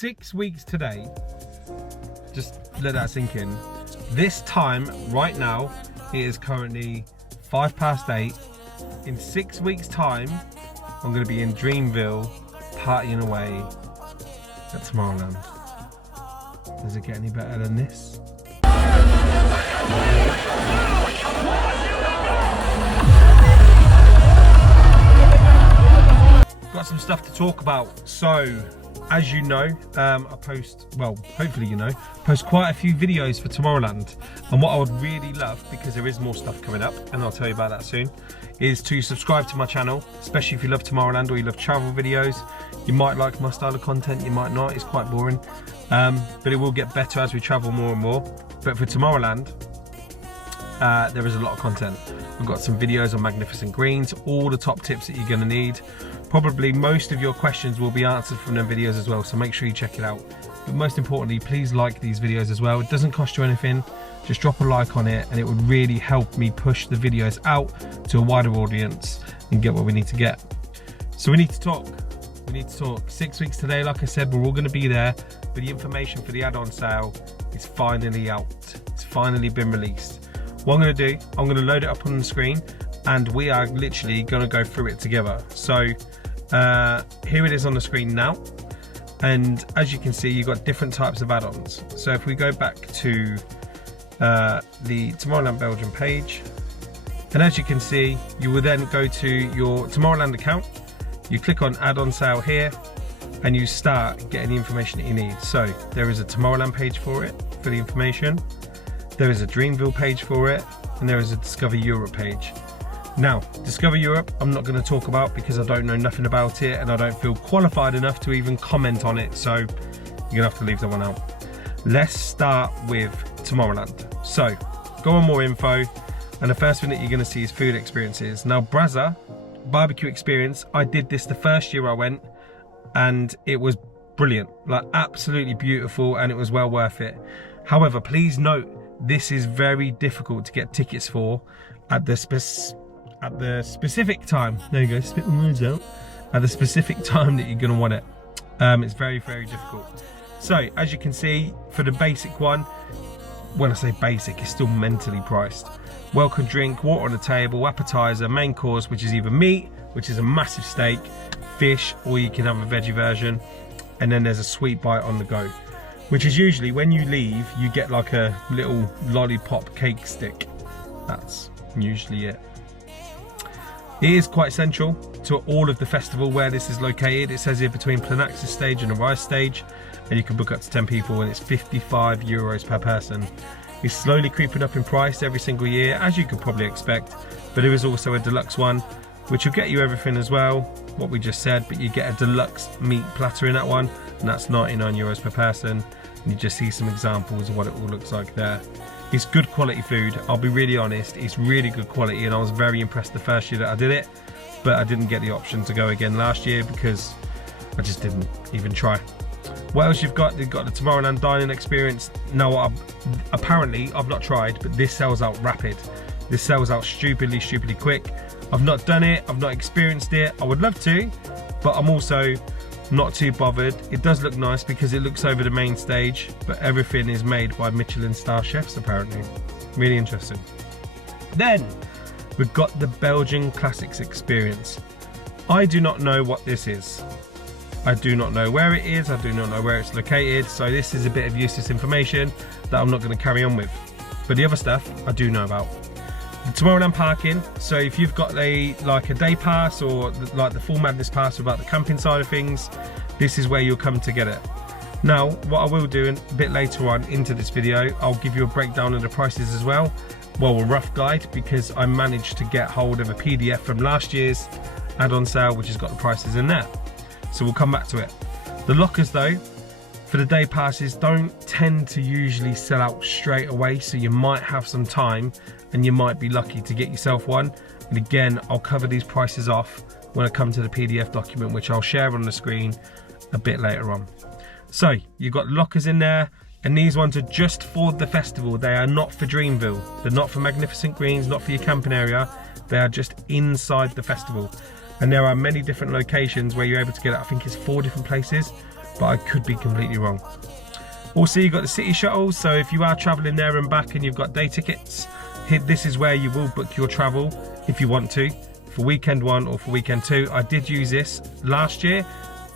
6 weeks today, just let that sink in. This time, right now, it is currently 8:05. In 6 weeks time, I'm gonna be in Dreamville, partying away at Tomorrowland. Does it get any better than this? Got some stuff to talk about. So, as you know, I post, well, hopefully you know, post quite a few videos for Tomorrowland. And what I would really love, because there is more stuff coming up, and I'll tell you about that soon, is to subscribe to my channel, especially if you love Tomorrowland or you love travel videos. You might like my style of content, you might not, it's quite boring. But it will get better as we travel more and more. But for Tomorrowland, there is a lot of content. We've got some videos on magnificent greens, all the top tips that you're gonna need. Probably most of your questions will be answered from them videos as well, so make sure you check it out. But most importantly, please like these videos as well. It doesn't cost you anything. Just drop a like on it and it would really help me push the videos out to a wider audience and get what we need to get. So we need to talk. We need to talk. 6 weeks today, like I said, we're all gonna be there, but the information for the add-on sale is finally out. It's finally been released. What I'm gonna do, I'm gonna load it up on the screen and we are literally gonna go through it together. So here it is on the screen now. And as you can see, you've got different types of add-ons. So if we go back to the Tomorrowland Belgium page, and as you can see, you will then go to your Tomorrowland account, you click on add-on sale here, and you start getting the information that you need. So there is a Tomorrowland page for it, for the information. There is a Dreamville page for it, and there is a Discover Europe page. Now, Discover Europe, I'm not going to talk about because I don't know nothing about it and I don't feel qualified enough to even comment on it, so you're going to have to leave that one out. Let's start with Tomorrowland. So, go on more info, and the first thing that you're going to see is food experiences. Now, Brazza barbecue experience, I did this the first year I went, and it was brilliant, like absolutely beautiful, and it was well worth it. However, please note, this is very difficult to get tickets for at the specific time. There you go, spit the words out. At the specific time that you're gonna want it. It's very, very difficult. So, as you can see, for the basic one, when I say basic, it's still mentally priced. Welcome drink, water on the table, appetizer, main course, which is either meat, which is a massive steak, fish, or you can have a veggie version, and then there's a sweet bite on the go, which is usually when you leave, you get like a little lollipop cake stick. That's usually it. It is quite central to all of the festival where this is located. It says here between Planaxis stage and the Rise stage, and you can book up to 10 people, and it's €55 per person. It's slowly creeping up in price every single year, as you could probably expect, but there is also a deluxe one, which will get you everything as well, what we just said, but you get a deluxe meat platter in that one, and that's €99 per person, and you just see some examples of what it all looks like there. It's good quality food, I'll be really honest, it's really good quality, and I was very impressed the first year that I did it, but I didn't get the option to go again last year because I just didn't even try. What else you've got? You've got the Tomorrowland dining experience. Now, apparently, I've not tried, but this sells out rapid. This sells out stupidly quick. I've not done it, I've not experienced it. I would love to, but I'm also not too bothered. It does look nice because it looks over the main stage, but everything is made by Michelin star chefs apparently. Really interesting. Then we've got the Belgian Classics experience. I do not know what this is. I do not know where it is, I do not know where it's located, so this is a bit of useless information that I'm not going to carry on with. But the other stuff I do know about. The Tomorrowland parking, so if you've got like a day pass or like the full madness pass about the camping side of things, this is where you'll come to get it. Now, what I will do a bit later on into this video, I'll give you a breakdown of the prices as well. Well, a rough guide, because I managed to get hold of a PDF from last year's add-on sale, which has got the prices in there. So we'll come back to it. The lockers though, for the day passes, don't tend to usually sell out straight away, so you might have some time and you might be lucky to get yourself one. And again, I'll cover these prices off when I come to the PDF document, which I'll share on the screen a bit later on. So you've got lockers in there, and these ones are just for the festival. They are not for Dreamville. They're not for Magnificent Greens, not for your camping area. They are just inside the festival. And there are many different locations where you're able to get it. I think it's 4 different places but I could be completely wrong. Also, you've got the city shuttles, so if you are traveling there and back and you've got day tickets, this is where you will book your travel if you want to, for weekend 1 or for weekend 2. I did use this last year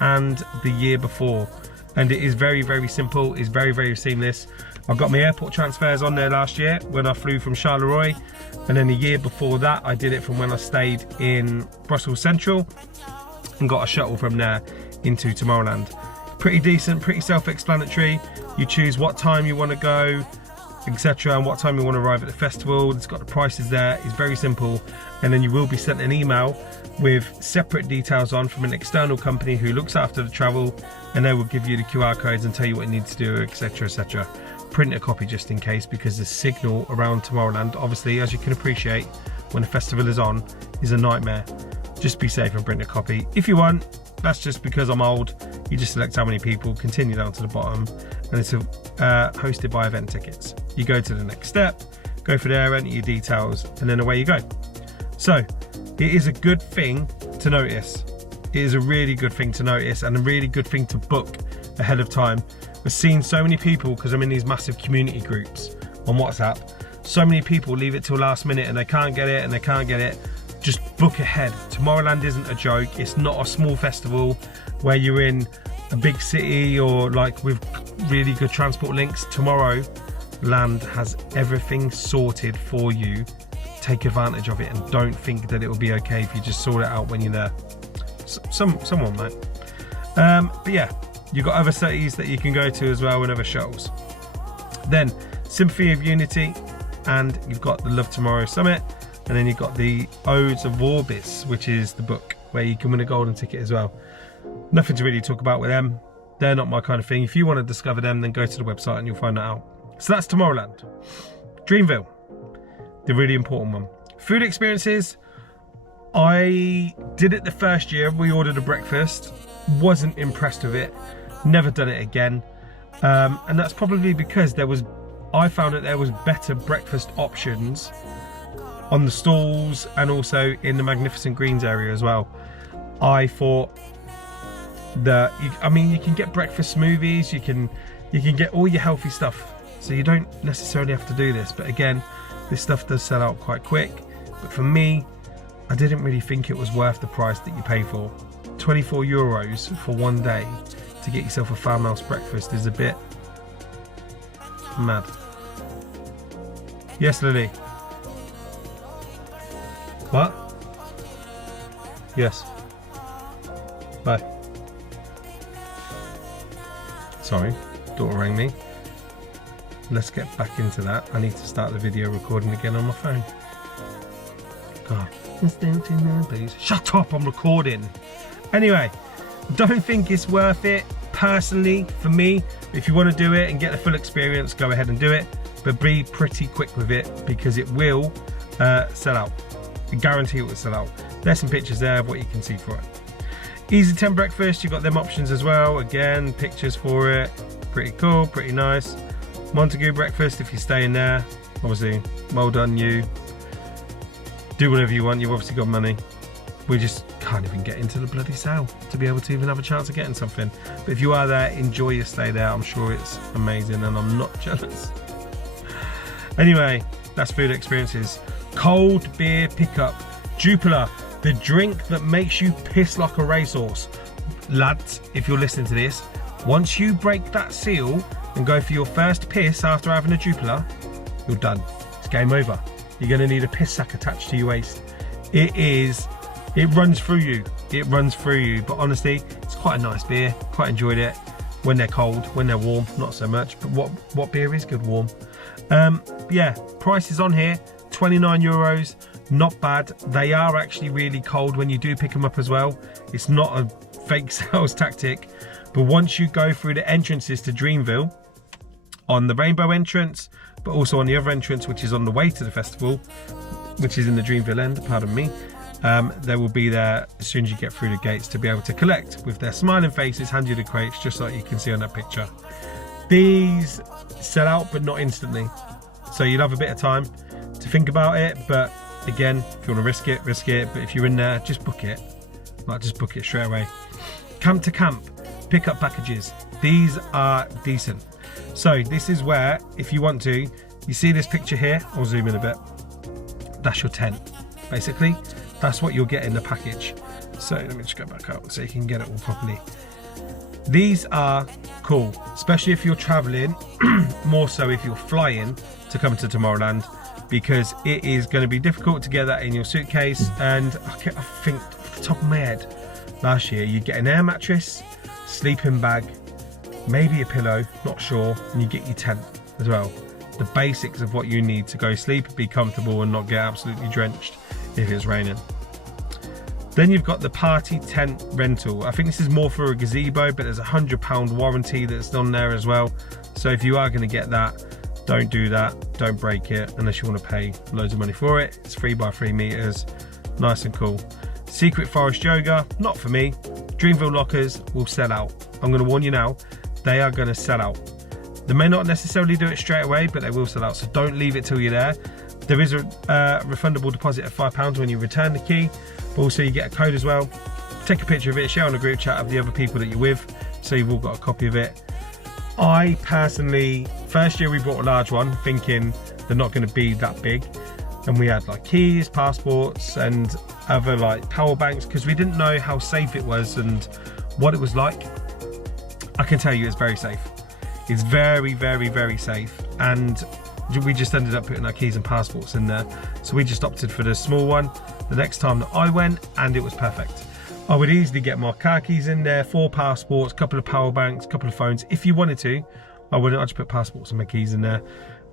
and the year before, and it is very, very simple. It's very, very seamless. I got my airport transfers on there last year when I flew from Charleroi, and then the year before that I did it from when I stayed in Brussels Central and got a shuttle from there into Tomorrowland. Pretty decent, pretty self-explanatory. You choose what time you want to go, etc., and what time you want to arrive at the festival. It's got the prices there. It's very simple, and then you will be sent an email with separate details on from an external company who looks after the travel, and they will give you the QR codes and tell you what you need to do, etc., etc. Print a copy just in case, because the signal around Tomorrowland, obviously, as you can appreciate, when the festival is on, is a nightmare. Just be safe and print a copy. If you want, that's just because I'm old, you just select how many people, continue down to the bottom, and it's hosted by Event Tickets. You go to the next step, go for there, enter your details, and then away you go. So it is a good thing to notice. It is a really good thing to notice, and a really good thing to book ahead of time. We've seen so many people, because I'm in these massive community groups on WhatsApp, so many people leave it till last minute and they can't get it and they can't get it. Just book ahead. Tomorrowland isn't a joke. It's not a small festival where you're in a big city or like with really good transport links. Tomorrowland has everything sorted for you. Take advantage of it, and don't think that it will be okay if you just sort it out when you're there. Someone might. But yeah, you've got other cities that you can go to as well, and other shuttles. Then Symphony of Unity, and you've got the Love Tomorrow Summit, and then you've got the Odes of Orbis, which is the book where you can win a golden ticket as well. Nothing to really talk about with them. They're not my kind of thing. If you want to discover them, then go to the website and you'll find that out. So that's Tomorrowland. Dreamville, the really important one. Food experiences, I did it the first year. We ordered a breakfast, wasn't impressed with it, never done it again. And that's probably because I found that there was better breakfast options on the stalls and also in the Magnificent Greens area as well. I thought that you can get breakfast smoothies, you can get all your healthy stuff, so you don't necessarily have to do this. But again, this stuff does sell out quite quick. But for me, I didn't really think it was worth the price that you pay for. 24 euros for one day to get yourself a farmhouse breakfast is a bit mad. Yes, Lily. What? Yes. Bye. Sorry, daughter rang me. Let's get back into that. I need to start the video recording again on my phone. God. Please. Shut up, I'm recording. Anyway, don't think it's worth it personally for me. If you want to do it and get the full experience, go ahead and do it. But be pretty quick with it, because it will sell out. I guarantee it will sell out. There's some pictures there of what you can see for it. Easy 10 breakfast, you've got them options as well. Again, pictures for it. Pretty cool, pretty nice. Montague breakfast, if you're staying there, obviously, well done you. Do whatever you want, you've obviously got money. We just can't even get into the bloody sale to be able to even have a chance of getting something. But if you are there, enjoy your stay there. I'm sure it's amazing and I'm not jealous. Anyway, that's food experiences. Cold beer pickup. Jupiler, the drink that makes you piss like a racehorse. Lads, if you're listening to this, once you break that seal and go for your first piss after having a Jupiler, you're done. It's game over. You're going to need a piss sack attached to your waist. It runs through you. It runs through you. But honestly, it's quite a nice beer. Quite enjoyed it. When they're cold, when they're warm, not so much. But what beer is good warm? Yeah, prices on here, 29 euros. Not bad. They are actually really cold when you do pick them up as well. It's not a fake sales tactic. But once you go through the entrances to Dreamville, on the rainbow entrance, but also on the other entrance, which is on the way to the festival, which is in the Dreamville end, pardon me, they will be there as soon as you get through the gates to be able to collect with their smiling faces, hand you the crates, just like you can see on that picture. These sell out, but not instantly. So you'll have a bit of time to think about it, but again, if you want to risk it, risk it. But if you're in there, just book it. Like, just book it straight away. Camp to camp. pickup packages. These are decent. So this is where, if you want to, you see this picture here, I'll zoom in a bit. That's your tent, basically. That's what you'll get in the package. So let me just go back up so you can get it all properly. These are cool, especially if you're traveling, more so if you're flying to come to Tomorrowland, because it is going to be difficult to get that in your suitcase. And I think off the top of my head, last year you get an air mattress, sleeping bag, maybe a pillow, not sure, and you get your tent as well. The basics of what you need to go sleep, be comfortable and not get absolutely drenched if it's raining. Then you've got the party tent rental. I think this is more for a gazebo, but there's a £100 warranty that's on there as well. So if you are going to get that, don't do that. Don't break it unless you want to pay loads of money for it. It's 3 by 3 meters, nice and cool. Secret Forest Yoga, not for me. Dreamville lockers will sell out. I'm going to warn you now, they are going to sell out. They may not necessarily do it straight away, but they will sell out. So don't leave it till you're there. There is a refundable deposit of £5 when you return the key. But also you get a code as well. Take a picture of it, share on a group chat of the other people that you're with, so you've all got a copy of it. I personally, first year we bought a large one, thinking they're not going to be that big. And we had like keys, passports, and other like power banks, because we didn't know how safe it was and what it was like. I can tell you it's very safe. It's very, very, very safe. And we just ended up putting our keys and passports in there. So we just opted for the small one the next time that I went, and it was perfect. I would easily get my car keys in there, 4 passports, a couple of power banks, a couple of phones. If you wanted to, I wouldn't. I'd just put passports and my keys in there.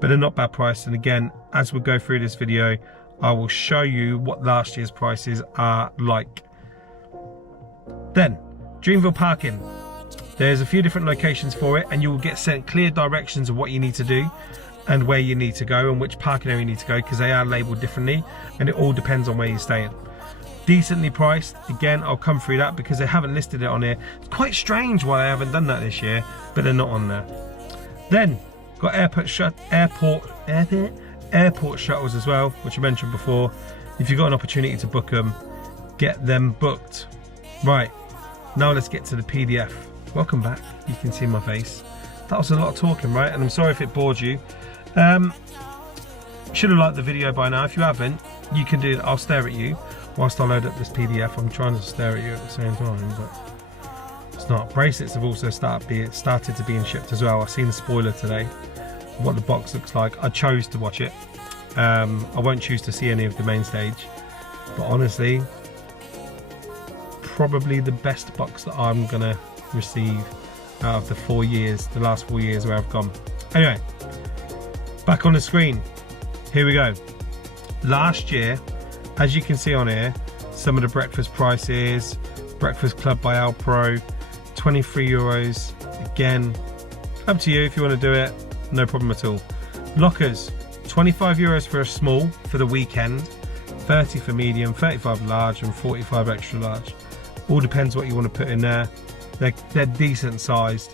But they're not bad priced. And again, as we go through this video, I will show you what last year's prices are like. Then, Dreamville parking. There's a few different locations for it, and you will get sent clear directions of what you need to do and where you need to go and which parking area you need to go, because they are labelled differently, and it all depends on where you're staying. Decently priced. Again, I'll come through that because they haven't listed it on here. It's quite strange why they haven't done that this year, but they're not on there. Then got airport shuttles as well, which I mentioned before. If you've got an opportunity to book them, get them booked. Right, now let's get to the PDF. Welcome back. You can see my face. That was a lot of talking, right? And I'm sorry if it bored you. Should have liked the video by now. If you haven't, you can do it. I'll stare at you whilst I load up this PDF. I'm trying to stare at you at the same time, but it's not. Bracelets have also started to being shipped as well. I've seen the spoiler today, what the box looks like. I chose to watch it. I won't choose to see any of the main stage, but honestly, probably the best box that I'm gonna receive out of the last 4 years where I've gone. Anyway, back on the screen, here we go. Last year, as you can see on here, some of the breakfast prices. Breakfast Club by Alpro, 23 euros. Again, up to you if you want to do it, no problem at all. Lockers, 25 euros for a small for the weekend, 30 for medium, 35 large, and 45 extra large. All depends what you want to put in there. They're decent sized.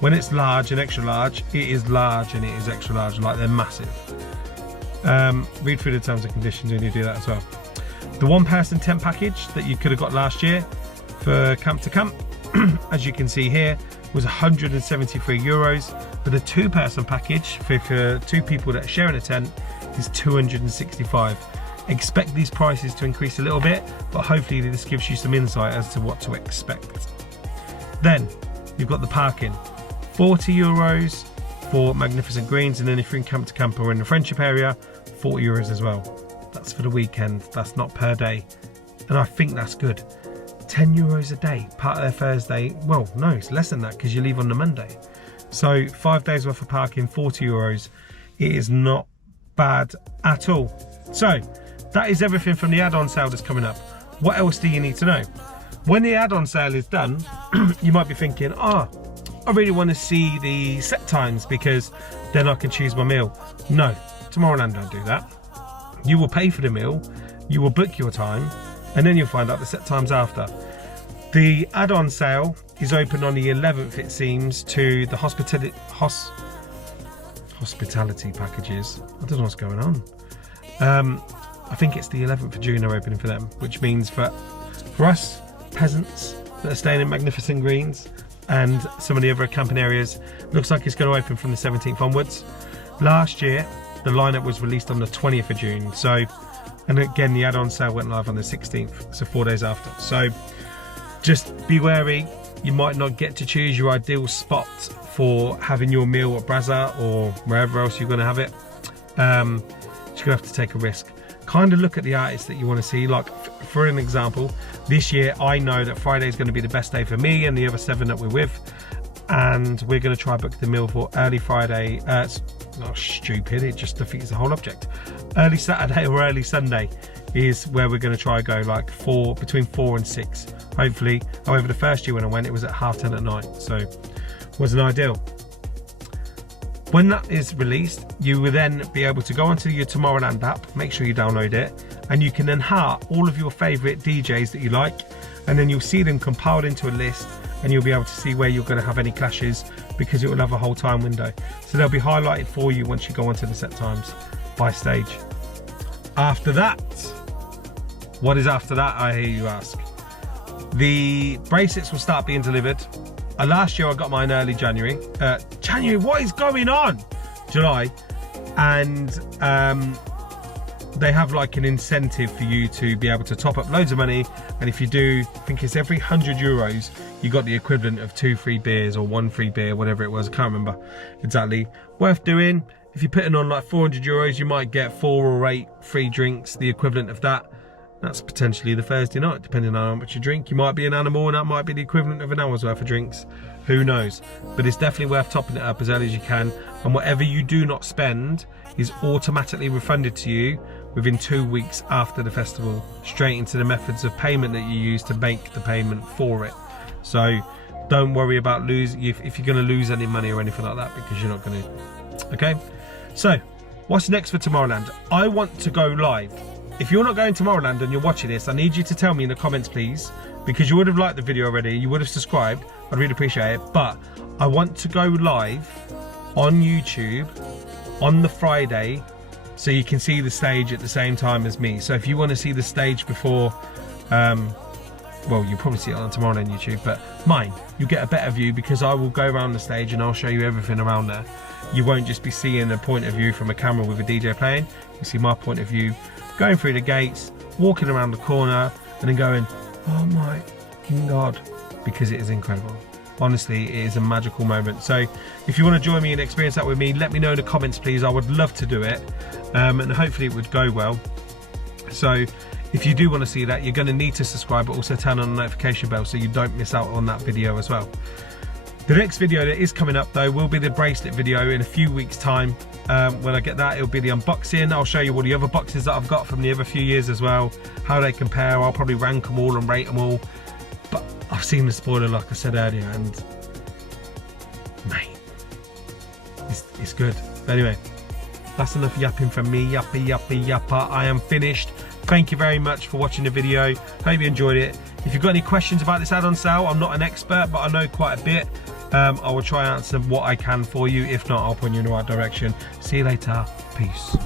When it's large and extra large, it is large and it is extra large, like they're massive. Read through the terms and conditions when you do that as well. The 1-person tent package that you could have got last year for camp to camp, as you can see here, was 173 euros. But the 2-person package for 2 people that are sharing a tent is 265. Expect these prices to increase a little bit, but hopefully this gives you some insight as to what to expect. Then you've got the parking, 40 euros for Magnificent Greens, and then if you're in camp to camp or in the friendship area, 40 euros as well. That's for the weekend, that's not per day. And I think that's good. 10 euros a day, part of their Thursday. Well, no, it's less than that because you leave on the Monday. So 5 days worth of parking, 40 euros. It is not bad at all. So that is everything from the add-on sale that's coming up. What else do you need to know? When the add-on sale is done, you might be thinking, I really want to see the set times because then I can choose my meal. No, Tomorrowland don't do that. You will pay for the meal, you will book your time, and then you'll find out the set times after. The add-on sale is open on the 11th, it seems, to the hospitality packages. I don't know what's going on. I think it's the 11th of June they're opening for them, which means for us peasants that are staying in Magnificent Greens, and some of the other camping areas. Looks like it's going to open from the 17th onwards. Last year, the lineup was released on the 20th of June. So, and again, the add-on sale went live on the 16th, so 4 days after. So just be wary. You might not get to choose your ideal spot for having your meal at Brazza or wherever else you're going to have it. You're going to have to take a risk. Kind of look at the artists that you want to see. Like, for an example, this year I know that Friday is going to be the best day for me and the other 7 that we're with, and we're going to try book the meal for early Friday. It's not stupid, it just defeats the whole object. Early Saturday or early Sunday is where we're going to try go, like between 4 and 6 hopefully. However, the first year when I went, it was at 10:30 at night, so wasn't ideal. When that is released, you will then be able to go onto your Tomorrowland app, make sure you download it, and you can then heart all of your favourite DJs that you like, and then you'll see them compiled into a list, and you'll be able to see where you're going to have any clashes, because it will have a whole time window. So they'll be highlighted for you once you go onto the set times by stage. After that, what is after that, I hear you ask? The bracelets will start being delivered. Last year I got mine early January. January, what is going on? July. And they have like an incentive for you to be able to top up loads of money. And if you do, I think it's every 100 euros, you got the equivalent of 2 free beers or 1 free beer, whatever it was. I can't remember exactly. Worth doing. If you're putting on like 400 euros, you might get 4 or 8 free drinks, the equivalent of that. That's potentially the Thursday night, depending on how much you drink. You might be an animal and that might be the equivalent of an hour's worth of drinks. Who knows? But it's definitely worth topping it up as early as you can. And whatever you do not spend is automatically refunded to you within 2 weeks after the festival, straight into the methods of payment that you use to make the payment for it. So don't worry about losing, if you're going to lose any money or anything like that, because you're not going to. Okay? So, what's next for Tomorrowland? I want to go live. If you're not going to Tomorrowland and you're watching this, I need you to tell me in the comments, please, because you would have liked the video already, you would have subscribed, I'd really appreciate it, but I want to go live on YouTube on the Friday so you can see the stage at the same time as me. So if you want to see the stage before, well, you'll probably see it on Tomorrowland YouTube, but mine, you get a better view because I will go around the stage and I'll show you everything around there. You won't just be seeing a point of view from a camera with a DJ playing. You see my point of view going through the gates, walking around the corner, and then going, oh my God, because it is incredible. Honestly, it is a magical moment. So if you want to join me and experience that with me, let me know in the comments, please. I would love to do it, and hopefully it would go well. So if you do want to see that, you're going to need to subscribe, but also turn on the notification bell so you don't miss out on that video as well. The next video that is coming up though will be the bracelet video in a few weeks time. When I get that, it'll be the unboxing. I'll show you all the other boxes that I've got from the other few years as well, how they compare. I'll probably rank them all and rate them all, but I've seen the spoiler like I said earlier, and mate, it's good. But anyway, that's enough yapping from me. Yappa yappa yappa, I am finished. Thank you very much for watching the video. Hope you enjoyed it. If you've got any questions about this add-on sale, I'm not an expert, but I know quite a bit. I will try and answer what I can for you. If not, I'll point you in the right direction. See you later. Peace.